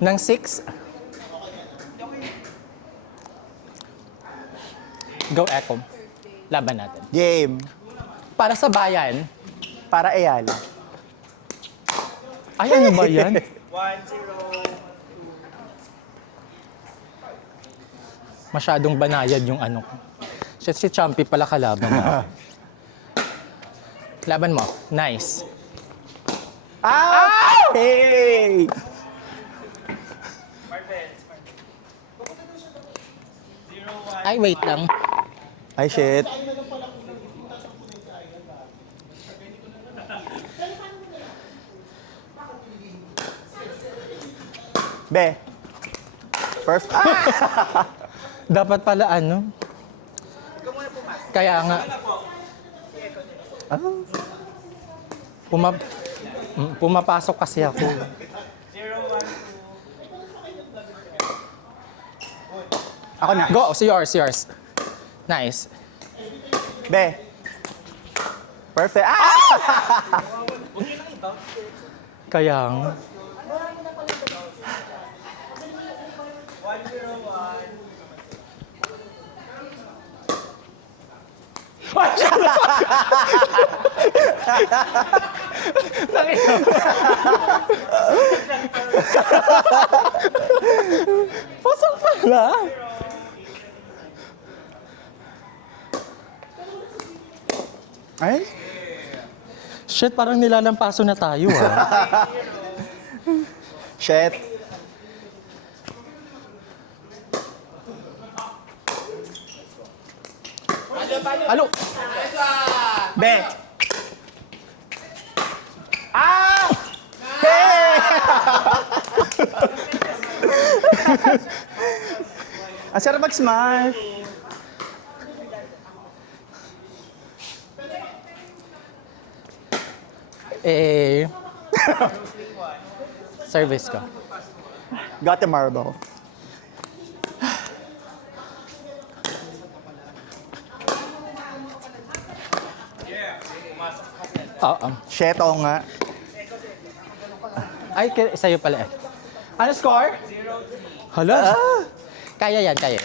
Ng 6? Go, Echo. Laban natin. Game. Para sa bayan. Para Ayala. Ay, ano ba yan? 1-0. Masyadong banayad yung ano ko. Shit, si Champy pala kalaban mo. Laban mo. Nice. Ah! Hey! Ay, wait lang. Ay, shit. Be. Perfect. Ah! Dapat pala ano? Kaya nga. Pumapasok kasi ako. Ako na. Go, so yours. Nice. Be. Perfect. Ah! Kaya nga. 1-0. Pasok pala. Ay? Shit, parang nilalampaso na tayo ah. Shit. Alo. Be. Ah! Hey! Ang sarap mag-smash. Service ka. Got the marble. Oo. Shit, oo nga. Ay, sa'yo pala eh. Ano score? Hala. Kaya yan. Ay!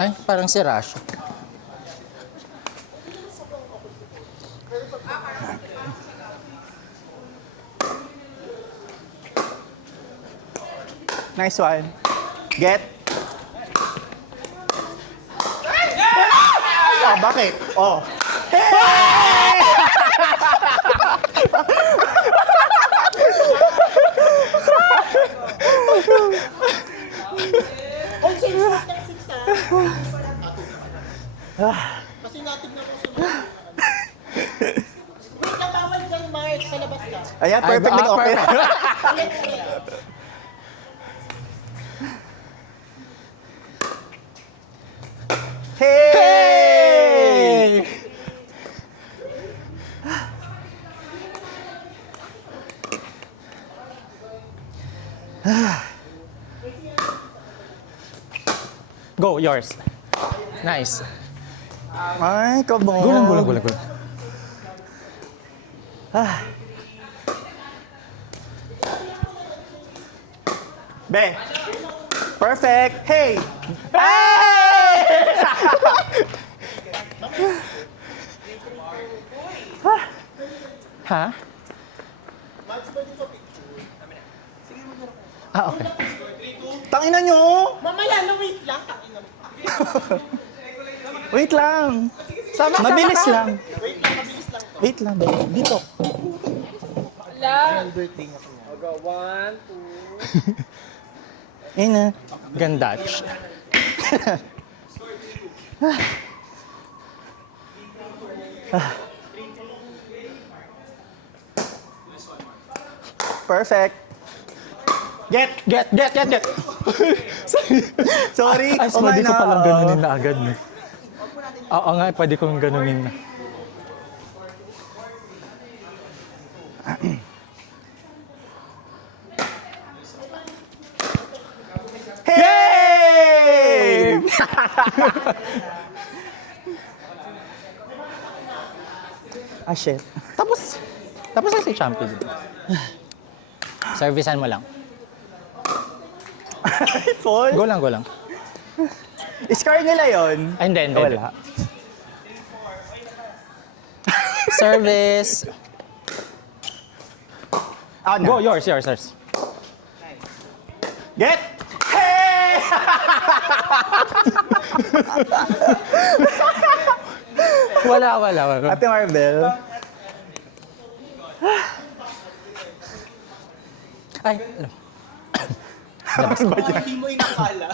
Ay, parang si Rash. Nice one. Get. Ah, bakit? Oh. Oy, sa inyo ng 6 Kasi natignan ko sa mga. Wait, bawal dyan, Mark. Sa labas ka. Ayan, perfect nag-okay. Ulit. Hey! Go, yours. Nice. Ay, come on. Gulang. Be. Perfect. Hey! Ha? Ah, okay. Tangina nyo! Mamaya na, wait lang. Tangina mo. Wait lang. Mabilis lang. Wait lang, mabilis lang to. Wait lang. Dito. Birthday nga po. Ayun na. Ganda. Perfect. Get. Sorry. Ay, pwede ko palang ganunin na agad. No? Oo nga, pwede kong ganunin na. Ah, shit. Tapos na si Champi. Servicean mo lang. Fall? Go lang, go lang. Scar nila yon. Ay, hindi. Wala. Service. Ako na. Go, yours. Get! Hey! Wala. Ate Marvel. Ay, Ano ba yan? Hindi mo inakala.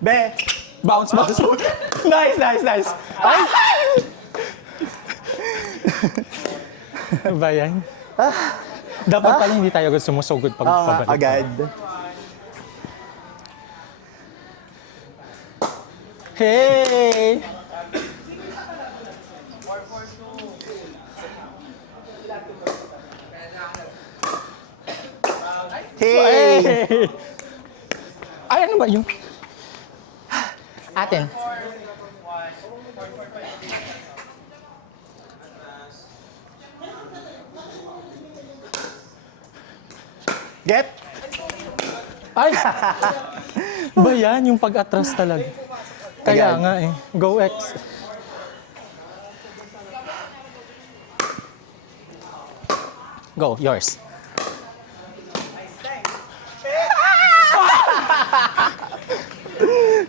Be! bounce. Nice. Ay! Ano ba yan? Dapat pala hindi tayo agad sumusugod pag pabalik. Agad. Hey! Hey! Ay, ano ba yun? Atin. Get! Ay! Ba yan? Yung pag-atras talaga. Kaya Agad. nga eh. Go X. Go, yours.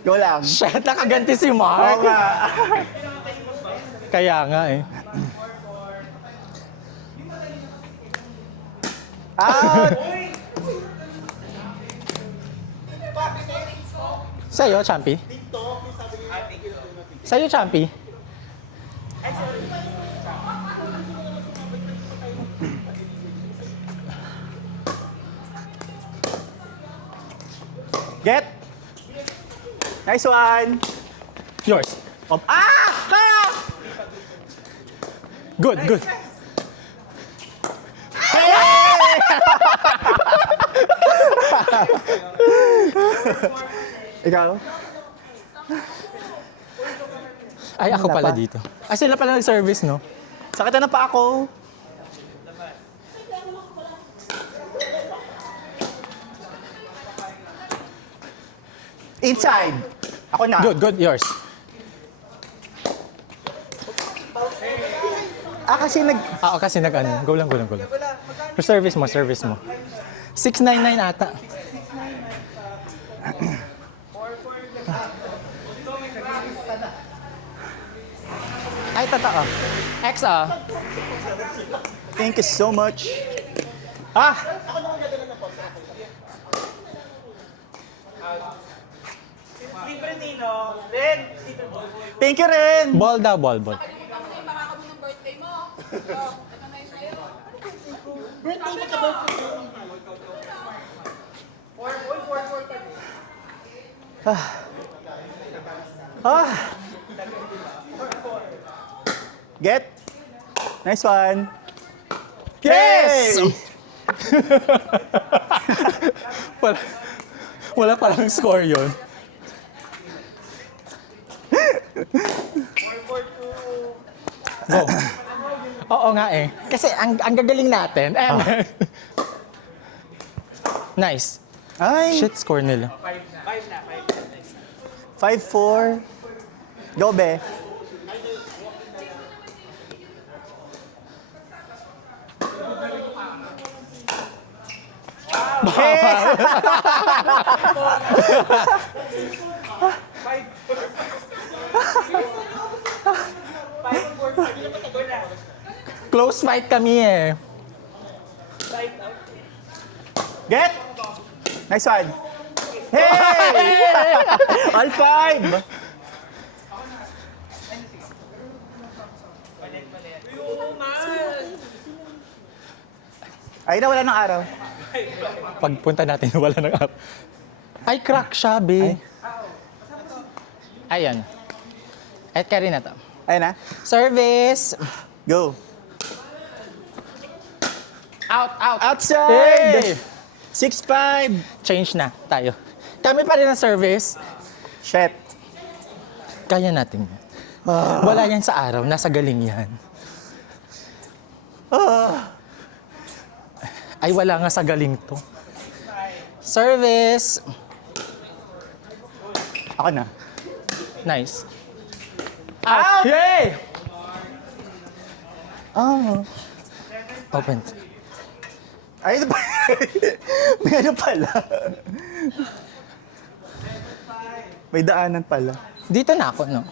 Go lang. Shit, nakaganti si Oo Mark. nga. Kaya nga eh. Out! Sa'yo, Champi? Sa'yo, Champi? Get! Nice one! Yours. Kaya! Good. Ikaw? Ay, ako Wala pala pa. dito. Ay, sila pala nag-service, no? Sakit na pa ako. Inside. Ako na. Good. Yours. Kasi Kasi nag-ano. Go lang. Service mo. 699 ata. Ay, totoo. X Thank you so much. Libre Nino. Ren. Thank you rin. Ball daw. Baka mo ng birthday mo. Ito na yung sa'yo. Birthday mo ka birthday. Get. Nice one. Yes! Yay! Wala palang score yon. Go. Oo nga eh. Kasi ang gagaling natin. Nice. Ay, Shit score nila. 5-4. Go, be. Close fight kami eh. Get. Nice one. Hey! All five. Ay, nawala ng araw. Pagpunta natin, wala nang up. Ay, crack siya, be. Ayan. At carry na to. Ayun na. Service! Go. Out! Outside. Hey! 6-5. Change na tayo. Kami pa rin ang service. Shit. Kaya natin yan. Wala yan sa araw, nasa galing yan. Ay, wala nga sa galing to. Service! Ako na. Nice. Out! Yay! Oh. Open. Ay, ano pa? May ano pala. May daanan pala. Dito na ako, no?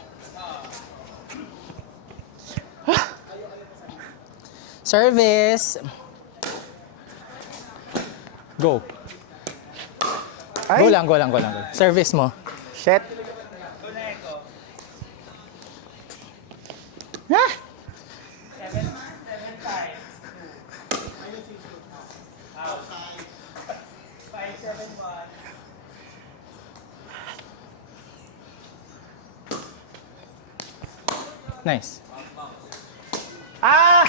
Service! Go. Ay, Go lang, go lang, go lang. Go. Service mo. shit. Ah! 5-7-1. Nice. Ah!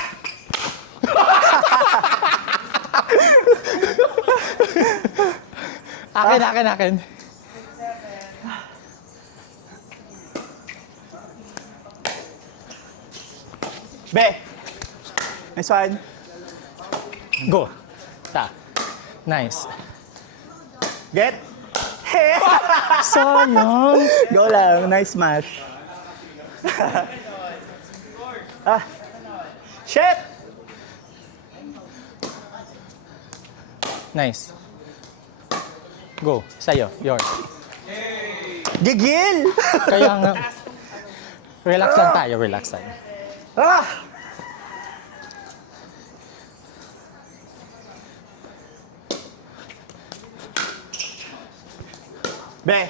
Akin. Be! Nice one. Go. Nice. Get. Hey! Sayang. Go lang. Nice smash. Ah. Shit! Nice. Go. Sa'yo. Yours. Gigil! Kaya nga. Relax lang tayo. Relax tayo. Ah! Be!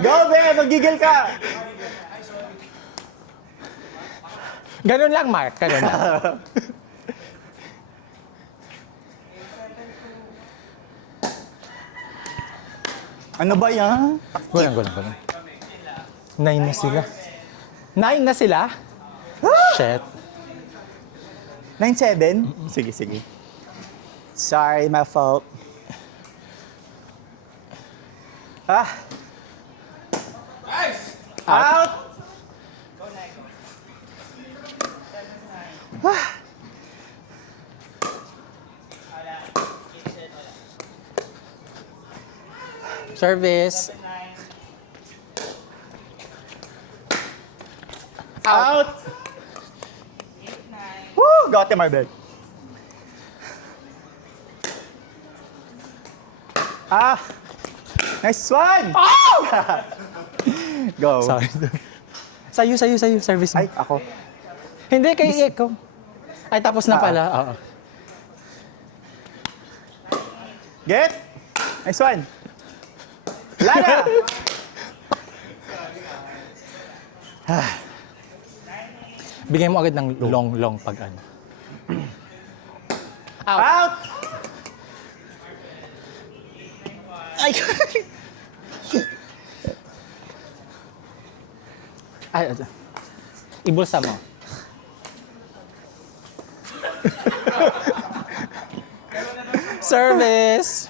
Go, Be! Magigil ka! Ganun lang, Mark. Ganun lang. Ano ba yan? Go lang. 9 na sila. 9 na sila? Shit. 9-7? Sige. Sorry, my fault. Ah! Out! Service. Out! Woo! Got him, Marbel. Ah! Nice one! Go. Sorry. Sa'yo. Service mo. Ay, ako. Hindi, kay Eko. Ay, tapos na pala. Oo. Get! Nice one! Lara! Bigay mo agad ng long pag ano. Out. Out! Ay! Ay, ibulsa mo. Service!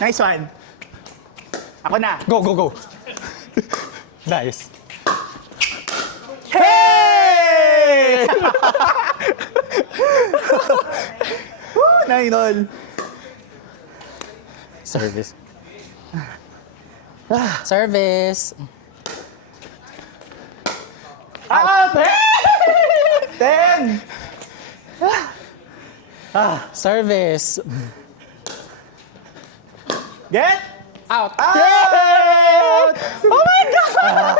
Nice one! Ako na! Go! Nice. Hey! Woo! 9-all. Service. Service. Out! 10! Service. Get! Out. Out! Oh my God!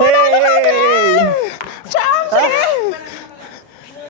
Hey! Champion!